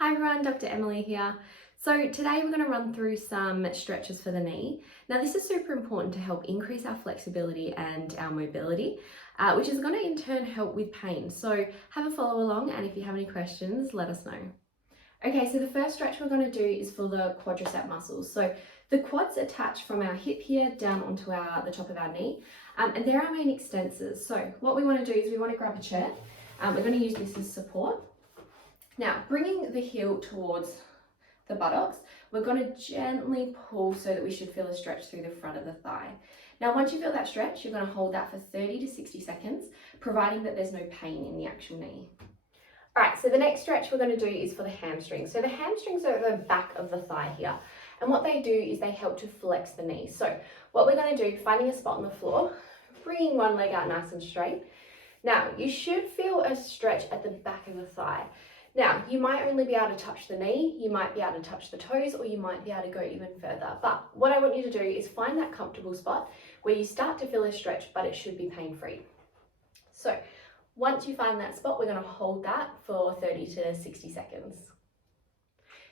Hi everyone, Dr. Emily here. So today we're going to run through some stretches for the knee. Now this is super important to help increase our flexibility and our mobility, which is going to in turn help with pain. So have a follow along, and if you have any questions, let us know. Okay, so the first stretch we're going to do is for the quadricep muscles. So the quads attach from our hip here down onto the top of our knee, and they're our main extensors. So what we want to do is we want to grab a chair. We're going to use this as support. Now, bringing the heel towards the buttocks, we're going to gently pull so that we should feel a stretch through the front of the thigh. Now, once you feel that stretch, you're going to hold that for 30 to 60 seconds, providing that there's no pain in the actual knee. All right, so the next stretch we're going to do is for the hamstrings. So the hamstrings are at the back of the thigh here. And what they do is they help to flex the knee. So what we're going to do, finding a spot on the floor, bringing one leg out nice and straight. Now, you should feel a stretch at the back of the thigh. Now, you might only be able to touch the knee, you might be able to touch the toes, or you might be able to go even further. But what I want you to do is find that comfortable spot where you start to feel a stretch, but it should be pain-free. So once you find that spot, we're going to hold that for 30 to 60 seconds.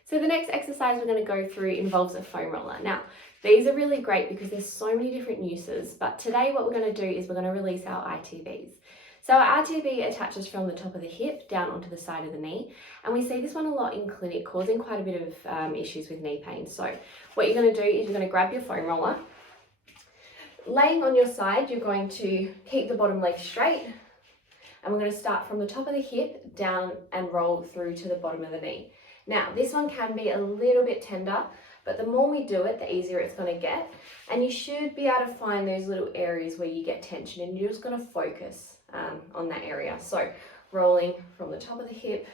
So the next exercise we're going to go through involves a foam roller. Now, these are really great because there's so many different uses, but today what we're going to do is we're going to release our ITBs. So our RTB attaches from the top of the hip down onto the side of the knee, and we see this one a lot in clinic, causing quite a bit of issues with knee pain. So what you're going to do is you're going to grab your foam roller. Laying on your side, you're going to keep the bottom leg straight, and we're going to start from the top of the hip down and roll through to the bottom of the knee. Now, this one can be a little bit tender, but the more we do it, the easier it's going to get. And you should be able to find those little areas where you get tension, and you're just going to focus on that area. So rolling from the top of the hip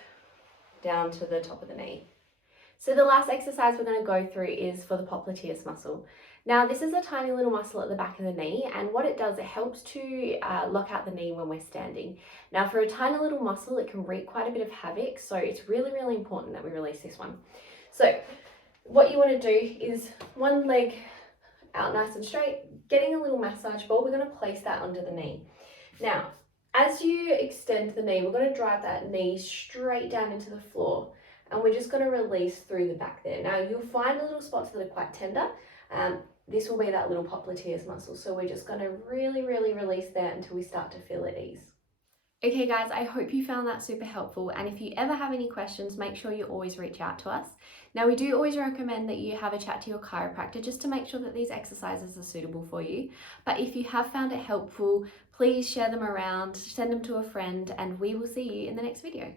down to the top of the knee. So the last exercise we're going to go through is for the poplitease muscle. Now this is a tiny little muscle at the back of the knee, and what it does, it helps to lock out the knee when we're standing. Now for a tiny little muscle, it can wreak quite a bit of havoc, so it's really important that we release this one. So what you want to do is one leg out nice and straight, getting a little massage ball, we're going to place that under the knee. Now, as you extend the knee, we're going to drive that knee straight down into the floor, and we're just going to release through the back there. Now, you'll find little spots that are quite tender. This will be that little poplitease muscle, so we're just going to really release there until we start to feel at ease. Okay guys, I hope you found that super helpful, and if you ever have any questions, make sure you always reach out to us. Now we do always recommend that you have a chat to your chiropractor just to make sure that these exercises are suitable for you. But if you have found it helpful, please share them around, send them to a friend, and we will see you in the next video.